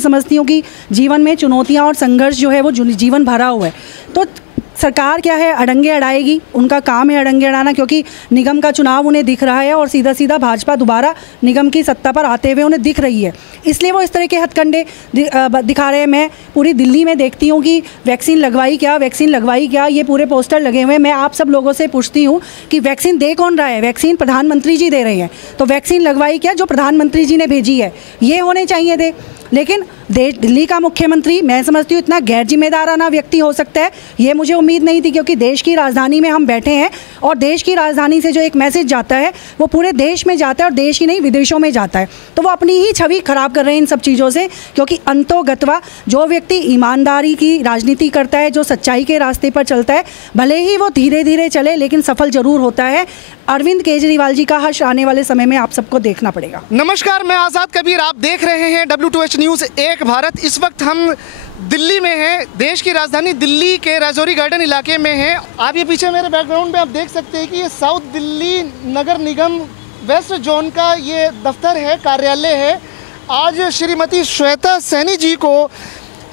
समझती हूँ कि जीवन में चुनौतियाँ और संघर्ष जो है वो जीवन भरा हुआ है। तो सरकार क्या है, अड़ंगे अड़ाएगी, उनका काम है अड़ंगे अड़ाना, क्योंकि निगम का चुनाव उन्हें दिख रहा है और सीधा सीधा भाजपा दोबारा निगम की सत्ता पर आते हुए उन्हें दिख रही है, इसलिए वो इस तरह के हथकंडे दिखा रहे हैं। मैं पूरी दिल्ली में देखती हूँ कि वैक्सीन लगवाई क्या, वैक्सीन लगवाई क्या, ये पूरे पोस्टर लगे हुए हैं। मैं आप सब लोगों से पूछती हूँ कि वैक्सीन दे कौन रहा है? वैक्सीन प्रधानमंत्री जी दे रहे हैं, तो वैक्सीन लगवाई क्या? जो प्रधानमंत्री जी ने भेजी है, ये होने चाहिए थे। लेकिन दिल्ली का मुख्यमंत्री, मैं समझती हूँ इतना गैर जिम्मेदाराना व्यक्ति हो सकता है, ये मुझे उम्मीद नहीं थी, क्योंकि देश की राजधानी में हम बैठे हैं और देश की राजधानी से जो एक मैसेज जाता है वो पूरे देश में जाता है और देश ही नहीं विदेशों में जाता है। तो वो अपनी ही छवि खराब कर रहे हैं इन सब चीज़ों से, क्योंकि अंतोगत्वा जो व्यक्ति ईमानदारी की राजनीति करता है, जो सच्चाई के रास्ते पर चलता है, भले ही वो धीरे धीरे चले लेकिन सफल जरूर होता है। अरविंद केजरीवाल जी का हश्र आने वाले समय में आप सबको देखना पड़ेगा। नमस्कार, मैं आज़ाद कबीर, आप देख रहे हैं W2H न्यूज़ एक भारत। इस वक्त हम दिल्ली में हैं, देश की राजधानी दिल्ली के राजौरी गार्डन इलाके में हैं। आप ये पीछे मेरे बैकग्राउंड में आप देख सकते हैं कि ये साउथ दिल्ली नगर निगम वेस्ट जोन का ये दफ्तर है, कार्यालय है। आज श्रीमती श्वेता सैनी जी को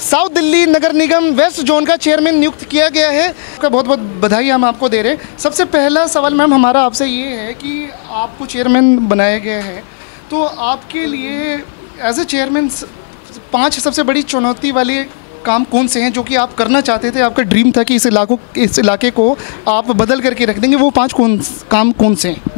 साउथ दिल्ली नगर निगम वेस्ट जोन का चेयरमैन नियुक्त किया गया है। आपका बहुत बहुत बधाई हम आपको दे रहे हैं। सबसे पहला सवाल मैम हमारा आपसे ये है कि आपको चेयरमैन बनाया गया है, तो आपके लिए एज ए चेयरमैन 5 सबसे बड़ी चुनौती वाले काम कौन से हैं जो कि आप करना चाहते थे, आपका ड्रीम था कि इस इलाके को आप बदल करके रख देंगे, वो 5 काम कौन से हैं?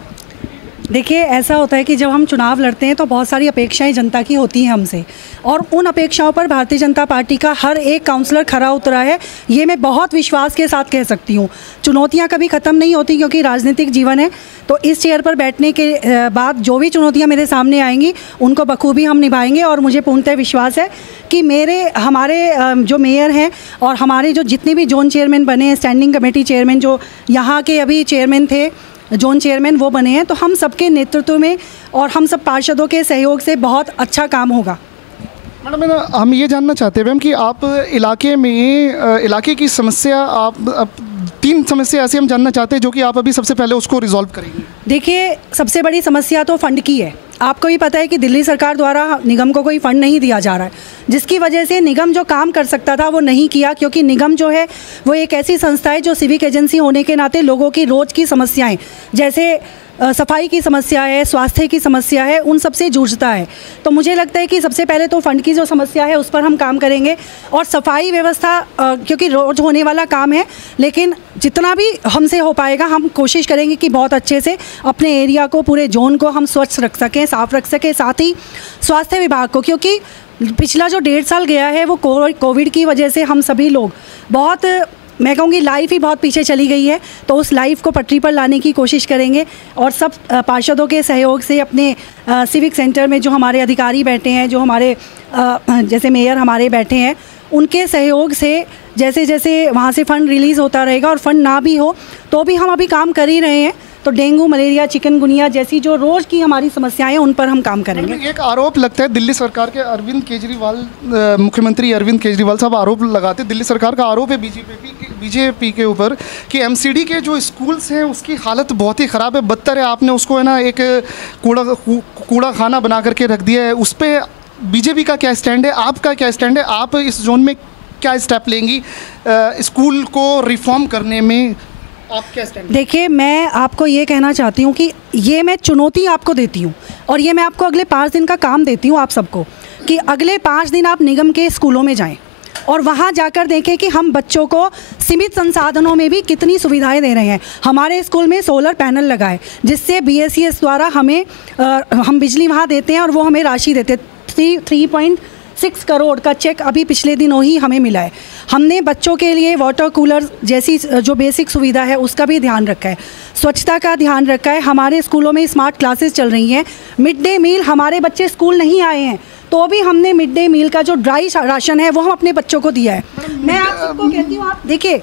देखिए, ऐसा होता है कि जब हम चुनाव लड़ते हैं तो बहुत सारी अपेक्षाएं जनता की होती हैं हमसे, और उन अपेक्षाओं पर भारतीय जनता पार्टी का हर एक काउंसलर खरा उतरा है, ये मैं बहुत विश्वास के साथ कह सकती हूँ। चुनौतियाँ कभी ख़त्म नहीं होती, क्योंकि राजनीतिक जीवन है। तो इस चेयर पर बैठने के बाद जो भी चुनौतियाँ मेरे सामने आएंगी उनको बखूबी हम निभाएंगे, और मुझे पूर्णतः विश्वास है कि हमारे जो मेयर हैं और हमारे जो जितने भी जोन चेयरमैन बने हैं, स्टैंडिंग कमेटी चेयरमैन जो यहाँ के अभी चेयरमैन थे, जोन चेयरमैन वो बने हैं, तो हम सबके नेतृत्व में और हम सब पार्षदों के सहयोग से बहुत अच्छा काम होगा। मैडम, हम ये जानना चाहते हैं मैम कि आप इलाके की समस्या, आप 3 समस्या ऐसी हम जानना चाहते हैं जो कि आप अभी सबसे पहले उसको रिजॉल्व करेंगे। देखिए, सबसे बड़ी समस्या तो फंड की है। आपको भी पता है कि दिल्ली सरकार द्वारा निगम को कोई फंड नहीं दिया जा रहा है, जिसकी वजह से निगम जो काम कर सकता था वो नहीं किया, क्योंकि निगम जो है वो एक ऐसी संस्था है जो सिविक एजेंसी होने के नाते लोगों की रोज़ की समस्याएं, जैसे सफाई की समस्या है, स्वास्थ्य की समस्या है, उन सब से जूझता है। तो मुझे लगता है कि सबसे पहले तो फ़ंड की जो समस्या है उस पर हम काम करेंगे, और सफाई व्यवस्था क्योंकि रोज़ होने वाला काम है, लेकिन जितना भी हमसे हो पाएगा हम कोशिश करेंगे कि बहुत अच्छे से अपने एरिया को, पूरे जोन को हम स्वच्छ रख सकें, साफ़ रख सकें। साथ ही स्वास्थ्य विभाग को, क्योंकि पिछला जो 1.5 साल गया है वो कोविड की वजह से हम सभी लोग बहुत, मैं कहूँगी लाइफ ही बहुत पीछे चली गई है, तो उस लाइफ को पटरी पर लाने की कोशिश करेंगे। और सब पार्षदों के सहयोग से अपने सिविक सेंटर में जो हमारे अधिकारी बैठे हैं, जो हमारे जैसे मेयर हमारे बैठे हैं, उनके सहयोग से जैसे जैसे वहाँ से फ़ंड रिलीज़ होता रहेगा, और फंड ना भी हो तो भी हम अभी काम कर ही रहे हैं, तो डेंगू, मलेरिया, चिकनगुनिया जैसी जो रोज़ की हमारी समस्याएं हैं उन पर हम काम करेंगे। एक आरोप लगता है दिल्ली सरकार के, अरविंद केजरीवाल, मुख्यमंत्री अरविंद केजरीवाल साहब आरोप लगाते, दिल्ली सरकार का आरोप है बीजेपी के ऊपर कि MCD के जो स्कूल्स हैं उसकी हालत बहुत ही ख़राब है, बदतर है। आपने उसको है ना एक कूड़ा खाना बना करके रख दिया है। उस पर बीजेपी का क्या स्टैंड है, आपका क्या स्टैंड है? आप इस जोन में क्या स्टेप लेंगी स्कूल को रिफॉर्म करने में, आप क्या स्टैंड? देखिए, मैं आपको ये कहना चाहती हूँ कि ये मैं चुनौती आपको देती हूँ, और ये मैं आपको अगले 5 दिन का काम देती हूँ आप सबको, कि अगले 5 दिन आप निगम के स्कूलों में जाएं और वहाँ जाकर देखें कि हम बच्चों को सीमित संसाधनों में भी कितनी सुविधाएं दे रहे हैं। हमारे स्कूल में सोलर पैनल लगाए, जिससे BSES द्वारा हम बिजली वहाँ देते हैं, और वो हमें राशि देते हैं। 3.6 करोड़ का चेक अभी पिछले दिनों ही हमें मिला है। हमने बच्चों के लिए वाटर कूलर जैसी जो बेसिक सुविधा है उसका भी ध्यान रखा है, स्वच्छता का ध्यान रखा है। हमारे स्कूलों में स्मार्ट क्लासेस चल रही हैं। मिड डे मील, हमारे बच्चे स्कूल नहीं आए हैं तो भी हमने मिड डे मील का जो ड्राई राशन है वो हम अपने बच्चों को दिया है। मैं आप सबको कहती हूँ, आप देखिए,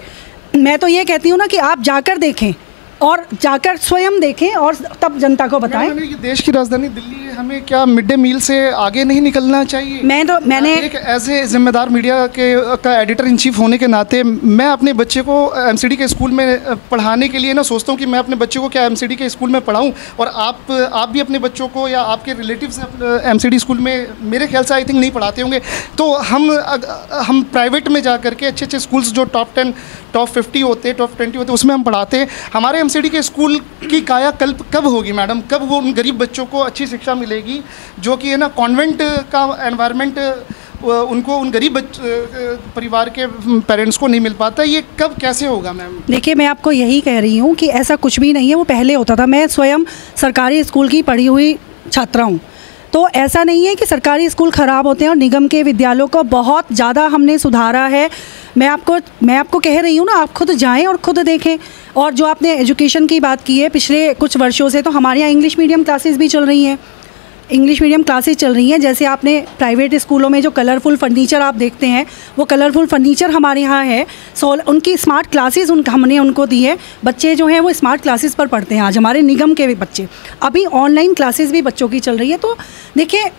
मैं तो ये कहती हूँ ना कि आप जाकर देखें और जाकर स्वयं देखें और तब जनता को बताएं। ये देश की राजधानी दिल्ली है, हमें क्या मिड डे मील से आगे नहीं निकलना चाहिए? मैंने एक एज ए जिम्मेदार मीडिया का एडिटर इन चीफ होने के नाते मैं अपने बच्चे को एमसीडी के स्कूल में पढ़ाने के लिए ना सोचता हूँ कि मैं अपने बच्चे को क्या एमसीडी के स्कूल में पढ़ाऊँ, और आप भी अपने बच्चों को या आपके रिलेटिव्स एमसीडी स्कूल में मेरे ख्याल से आई थिंक नहीं पढ़ाते होंगे। तो हम प्राइवेट में जा करके अच्छे स्कूल्स जो टॉप 10 टॉप 50 होते हैं, टॉप 20 होते हैं, उसमें हम पढ़ाते हैं। हमारे एमसीडी के स्कूल की कायाकल्प कब होगी मैडम? कब वो उन गरीब बच्चों को अच्छी शिक्षा मिलेगी जो कि है ना कॉन्वेंट का एनवायरनमेंट उनको उन गरीब परिवार के पेरेंट्स को नहीं मिल पाता? ये कब कैसे होगा मैम? देखिए, मैं आपको यही कह रही हूँ कि ऐसा कुछ भी नहीं है, वो पहले होता था। मैं स्वयं सरकारी स्कूल की पढ़ी हुई छात्रा हूँ, तो ऐसा नहीं है कि सरकारी स्कूल ख़राब होते हैं, और निगम के विद्यालयों को बहुत ज़्यादा हमने सुधारा है। मैं आपको कह रही हूँ ना, आप खुद जाएं और खुद देखें। और जो आपने एजुकेशन की बात की है, पिछले कुछ वर्षों से तो हमारे यहाँ इंग्लिश मीडियम क्लासेस भी चल रही हैं। इंग्लिश मीडियम क्लासेस चल रही हैं। जैसे आपने प्राइवेट स्कूलों में जो कलरफुल फर्नीचर आप देखते हैं, वो कलरफुल फर्नीचर हमारे यहाँ है। उनकी स्मार्ट क्लासेस हमने उनको दी है। बच्चे जो हैं वो स्मार्ट क्लासेस पर पढ़ते हैं। आज हमारे निगम के भी बच्चे, अभी ऑनलाइन क्लासेस भी बच्चों की चल रही है। तो देखिए,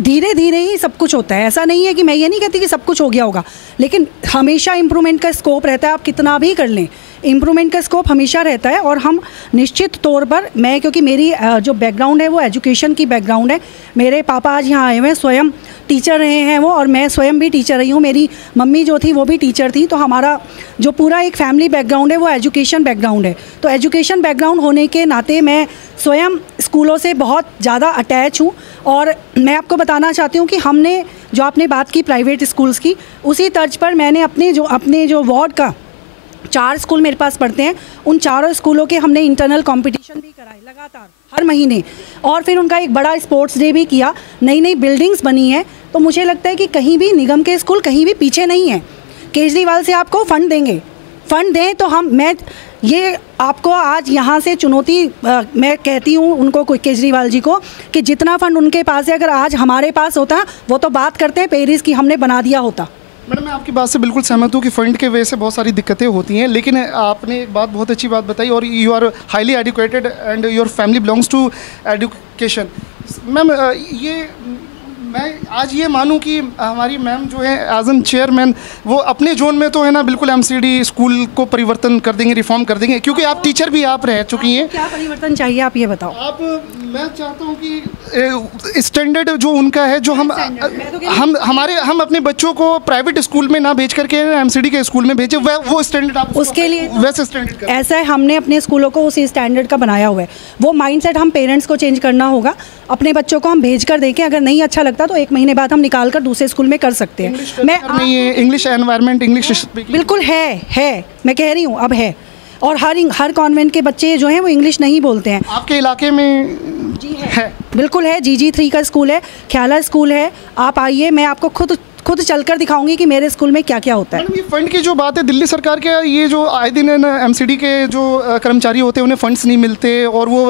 धीरे धीरे ही सब कुछ होता है। ऐसा नहीं है कि मैं ये नहीं कहती कि सब कुछ हो गया होगा, लेकिन हमेशा इम्प्रूवमेंट का स्कोप रहता है। आप कितना भी कर लें, इम्प्रूवमेंट का स्कोप हमेशा रहता है। और हम निश्चित तौर पर, मैं क्योंकि मेरी जो बैकग्राउंड है वो एजुकेशन की बैकग्राउंड है। मेरे पापा आज यहाँ आए हुए हैं, स्वयं टीचर रहे हैं वो, और मैं स्वयं भी टीचर रही हूँ। मेरी मम्मी जो थी वो भी टीचर थी। तो हमारा जो पूरा एक फैमिली बैकग्राउंड है वो एजुकेशन बैकग्राउंड है। तो एजुकेशन बैकग्राउंड होने के नाते मैं स्वयं स्कूलों से बहुत ज़्यादा अटैच हूँ। और मैं आपको बताना चाहती हूँ कि हमने जो आपने बात की प्राइवेट स्कूल्स की, उसी तर्ज पर मैंने अपने जो वार्ड का 4 स्कूल मेरे पास पढ़ते हैं, उन चारों स्कूलों के हमने इंटरनल कंपटीशन भी कराए लगातार हर महीने, और फिर उनका एक बड़ा स्पोर्ट्स डे भी किया। नई नई बिल्डिंग्स बनी है। तो मुझे लगता है कि कहीं भी निगम के स्कूल कहीं भी पीछे नहीं है। केजरीवाल से आपको फ़ंड देंगे, फ़ंड दें तो मैं ये आपको आज यहाँ से चुनौती मैं कहती हूँ उनको, कोई केजरीवाल जी को, कि जितना फ़ंड उनके पास है, अगर आज हमारे पास होता, वो तो बात करते हैं पेरिस की, हमने बना दिया होता। मैडम, मैं आपकी बात से बिल्कुल सहमत हूँ कि फ़ंड के वजह से बहुत सारी दिक्कतें होती हैं, लेकिन आपने एक बात बहुत अच्छी बात बताई, और you are highly educated and your family belongs to education. Ma'am, ये मैं आज ये मानूं कि हमारी मैम जो है एज एन चेयरमैन, वो अपने जोन में तो है ना बिल्कुल एमसीडी स्कूल को परिवर्तन कर देंगे, रिफॉर्म कर देंगे, क्योंकि आप टीचर भी आप रह चुकी हैं। क्या परिवर्तन चाहिए आप ये बताओ? मैं चाहता हूँ कि स्टैंडर्ड जो उनका है, जो हम अपने बच्चों को प्राइवेट स्कूल में ना भेज करके एमसीडी के स्कूल में भेजें, वो स्टैंडर्ड आप उसके लिए वैसे स्टैंडर्ड ऐसा है, हमने अपने स्कूलों को उसी स्टैंडर्ड का बनाया हुआ है। वो माइंडसेट हम पेरेंट्स को चेंज करना होगा। अपने बच्चों को हम भेज कर देखें, अगर नहीं अच्छा लगता तो 1 महीने बाद हम निकाल कर दूसरे स्कूल में कर सकते हैं। मैं इंग्लिश एनवायरनमेंट, इंग्लिश बिल्कुल है, मैं कह रही हूँ अब है। और हर कॉन्वेंट के बच्चे जो हैं वो इंग्लिश नहीं बोलते हैं। आपके इलाके में जी है, बिल्कुल है। GG3 का स्कूल है, ख्याला स्कूल है। आप आइए, मैं आपको खुद चलकर दिखाऊंगी कि मेरे स्कूल में क्या क्या होता है। ये फंड की जो बात है, दिल्ली सरकार के ये जो आए दिन एमसीडी के जो कर्मचारी होते हैं उन्हें फंड्स नहीं मिलते और वो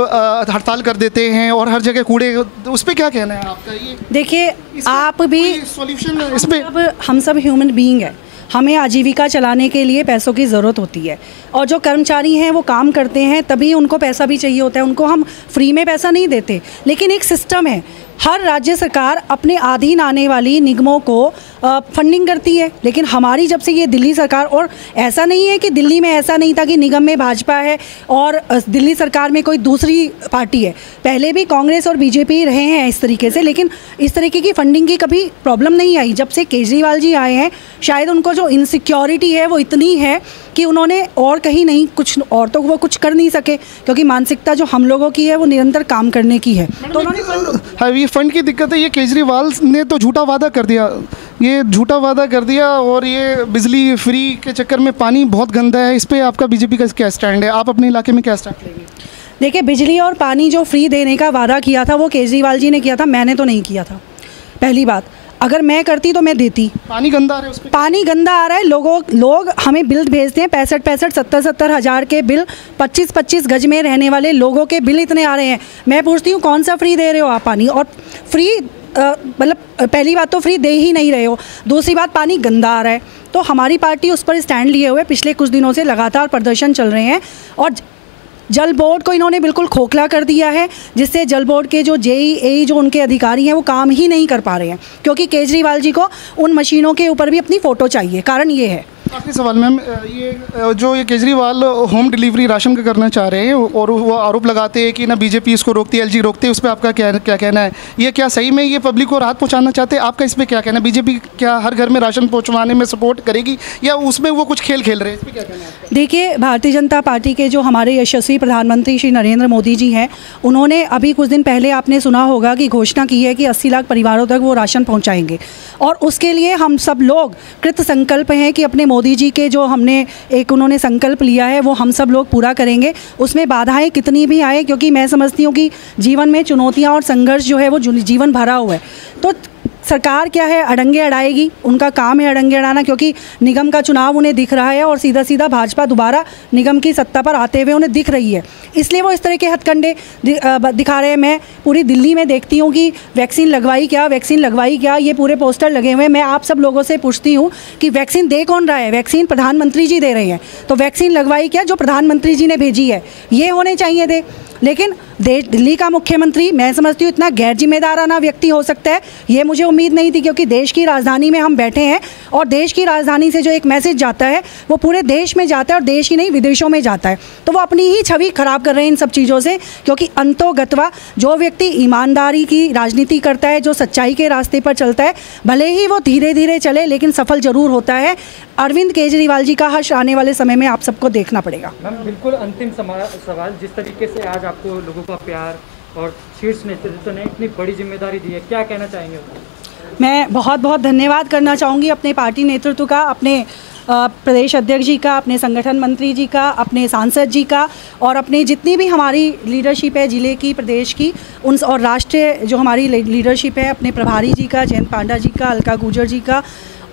हड़ताल कर देते हैं और हर जगह कूड़े, उस पर क्या कहना है आपका? ये देखिए, आप भी सॉल्यूशन इस पर, हम सब ह्यूमन बीइंग है, हमें आजीविका चलाने के लिए पैसों की ज़रूरत होती है। और जो कर्मचारी हैं वो काम करते हैं, तभी उनको पैसा भी चाहिए होता है। उनको हम फ्री में पैसा नहीं देते, लेकिन एक सिस्टम है। हर राज्य सरकार अपने अधीन आने वाली निगमों को फंडिंग करती है, लेकिन हमारी जब से ये दिल्ली सरकार, और ऐसा नहीं है कि दिल्ली में ऐसा नहीं था कि निगम में भाजपा है और दिल्ली सरकार में कोई दूसरी पार्टी है। पहले भी कांग्रेस और बीजेपी रहे हैं इस तरीके से, लेकिन इस तरीके की फंडिंग की कभी प्रॉब्लम नहीं आई। जब से केजरीवाल जी आए हैं, शायद उनको जो इनसिक्योरिटी है वो इतनी है कि उन्होंने और कहीं नहीं, कुछ और तो वो कुछ कर नहीं सके, क्योंकि मानसिकता जो हम लोगों की है वो निरंतर काम करने की है। तो उन्होंने ये फंड की दिक्कत है। ये केजरीवाल ने तो झूठा वादा कर दिया, और ये बिजली फ्री के चक्कर में पानी बहुत गंदा है। इस पर आपका बीजेपी का क्या स्टैंड है? आप अपने इलाके में क्या स्टैंड लेंगे? देखिए, बिजली और पानी जो फ्री देने का वादा किया था वो केजरीवाल जी ने किया था, मैंने तो नहीं किया था। पहली बात, अगर मैं करती तो मैं देती। पानी गंदा आ रहा है, उस पर पानी गंदा आ रहा है। लोग हमें बिल भेजते हैं, 65 70 हज़ार के बिल। 25 गज में रहने वाले लोगों के बिल इतने आ रहे हैं। मैं पूछती हूँ, कौन सा फ्री दे रहे हो आप पानी? और फ्री मतलब पहली बात तो फ्री दे ही नहीं रहे हो, दूसरी बात पानी गंदा आ रहा है। तो हमारी पार्टी उस पर स्टैंड लिए हुए पिछले कुछ दिनों से लगातार प्रदर्शन चल रहे हैं। और जल बोर्ड को इन्होंने बिल्कुल खोखला कर दिया है, जिससे जल बोर्ड के जो जेई जो उनके अधिकारी हैं वो काम ही नहीं कर पा रहे हैं, क्योंकि केजरीवाल जी को उन मशीनों के ऊपर भी अपनी फ़ोटो चाहिए। कारण ये है। आखिरी सवाल मैम, ये केजरीवाल होम डिलीवरी राशन का करना चाह रहे हैं और वो आरोप लगाते हैं कि ना बीजेपी इसको रोकती है, एलजी रोकते है, उस पर आपका क्या कहना है? ये क्या सही में ये पब्लिक को राहत पहुंचाना चाहते हैं? आपका इस पर क्या कहना है? बीजेपी क्या हर घर में राशन पहुंचवाने में सपोर्ट करेगी या उसमें वो कुछ खेल खेल रहे हैं? इस पर क्या कहना है? देखिए, भारतीय जनता पार्टी के जो हमारे यशस्वी प्रधानमंत्री श्री नरेंद्र मोदी जी हैं, उन्होंने अभी कुछ दिन पहले आपने सुना होगा कि घोषणा की है कि 80 लाख परिवारों तक वो राशन पहुँचाएंगे, और उसके लिए हम सब लोग कृत संकल्प हैं कि अपने मोदी जी के जो हमने एक उन्होंने संकल्प लिया है वो हम सब लोग पूरा करेंगे। उसमें बाधाएं कितनी भी आए, क्योंकि मैं समझती हूँ कि जीवन में चुनौतियाँ और संघर्ष जो है वो जीवन भरा हुआ है, तो सरकार क्या है अड़ंगे अड़ाएगी, उनका काम है अड़ंगे अड़ाना, क्योंकि निगम का चुनाव उन्हें दिख रहा है और सीधा सीधा भाजपा दोबारा निगम की सत्ता पर आते हुए उन्हें दिख रही है, इसलिए वो इस तरह के हथकंडे दिखा रहे हैं। मैं पूरी दिल्ली में देखती हूँ कि वैक्सीन लगवाई क्या, वैक्सीन लगवाई क्या, ये पूरे पोस्टर लगे हुए हैं। मैं आप सब लोगों से पूछती हूँ कि वैक्सीन दे कौन रहा है? वैक्सीन प्रधानमंत्री जी दे रहे हैं, तो वैक्सीन लगवाई क्या? जो प्रधानमंत्री जी ने भेजी है ये होने चाहिए थे। लेकिन दिल्ली का मुख्यमंत्री मैं समझती हूँ इतना गैर जिम्मेदाराना व्यक्ति हो सकता है, ये मुझे उम्मीद नहीं थी, क्योंकि देश की राजधानी में हम बैठे हैं और देश की राजधानी से जो एक मैसेज जाता है वो पूरे देश में जाता है और देश ही नहीं विदेशों में जाता है, तो वो अपनी ही छवि खराब कर रहे हैं इन सब चीज़ों से। क्योंकि अंतोगत्वा जो व्यक्ति ईमानदारी की राजनीति करता है, जो सच्चाई के रास्ते पर चलता है, भले ही वो धीरे धीरे चले लेकिन सफल जरूर होता है। अरविंद केजरीवाल जी का हश्र आने वाले समय में आप सबको देखना पड़ेगा। मैम बिल्कुल अंतिम सवाल, जिस तरीके से आज आपको लोगों का प्यार और शीर्ष नेतृत्व ने इतनी बड़ी जिम्मेदारी दी है, क्या कहना चाहेंगे? मैं बहुत बहुत धन्यवाद करना चाहूँगी अपने पार्टी नेतृत्व का, अपने प्रदेश अध्यक्ष जी का, अपने संगठन मंत्री जी का, अपने सांसद जी का, और अपने जितनी भी हमारी लीडरशिप है ज़िले की, प्रदेश की, उन और राष्ट्रीय जो हमारी लीडरशिप है, अपने प्रभारी जी का, जयंत पांडा जी का, अलका गुर्जर जी का,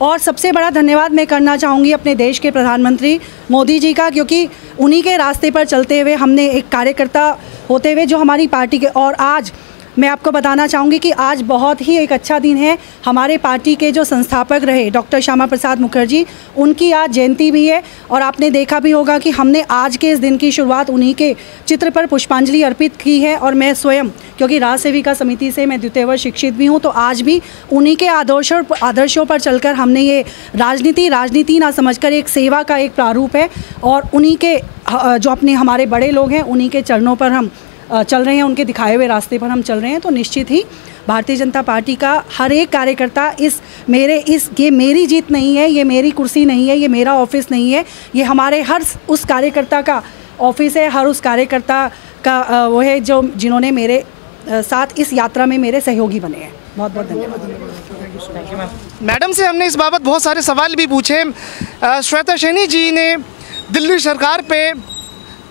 और सबसे बड़ा धन्यवाद मैं करना चाहूँगी अपने देश के प्रधानमंत्री मोदी जी का, क्योंकि उन्हीं के रास्ते पर चलते हुए हमने एक कार्यकर्ता होते हुए जो हमारी पार्टी के, और आज मैं आपको बताना चाहूँगी कि आज बहुत ही एक अच्छा दिन है। हमारे पार्टी के जो संस्थापक रहे डॉक्टर श्यामा प्रसाद मुखर्जी, उनकी आज जयंती भी है, और आपने देखा भी होगा कि हमने आज के इस दिन की शुरुआत उन्हीं के चित्र पर पुष्पांजलि अर्पित की है। और मैं स्वयं, क्योंकि राज्य सेविका समिति से मैं द्वितीय वर्ष शिक्षित भी हूँ, तो आज भी उन्हीं के आदर्शों पर चलकर हमने ये राजनीति ना समझकर एक सेवा का एक प्रारूप है, और उन्हीं के जो अपने हमारे बड़े लोग हैं उन्हीं के चरणों पर हम चल रहे हैं, उनके दिखाए हुए रास्ते पर हम चल रहे हैं। तो निश्चित ही भारतीय जनता पार्टी का हर एक कार्यकर्ता ये मेरी जीत नहीं है, ये मेरी कुर्सी नहीं है, ये मेरा ऑफिस नहीं है, ये हमारे हर उस कार्यकर्ता का ऑफिस है, हर उस कार्यकर्ता का वो है जो जिन्होंने मेरे साथ इस यात्रा में मेरे सहयोगी बने हैं। बहुत बहुत धन्यवाद। मैडम से हमने इस बाबत बहुत सारे सवाल भी पूछे। श्वेता सैनी जी ने दिल्ली सरकार पे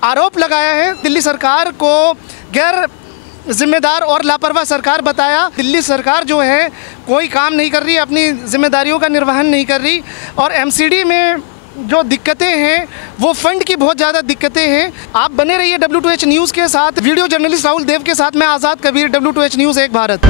आरोप लगाया है, दिल्ली सरकार को गैर जिम्मेदार और लापरवाह सरकार बताया। दिल्ली सरकार जो है कोई काम नहीं कर रही, अपनी जिम्मेदारियों का निर्वहन नहीं कर रही, और एमसीडी में जो दिक्कतें हैं वो फंड की बहुत ज़्यादा दिक्कतें हैं। आप बने रहिए W2H न्यूज़ के साथ। वीडियो जर्नलिस्ट राहुल देव के साथ मैं आज़ाद कबीर, W2H न्यूज़ एक भारत।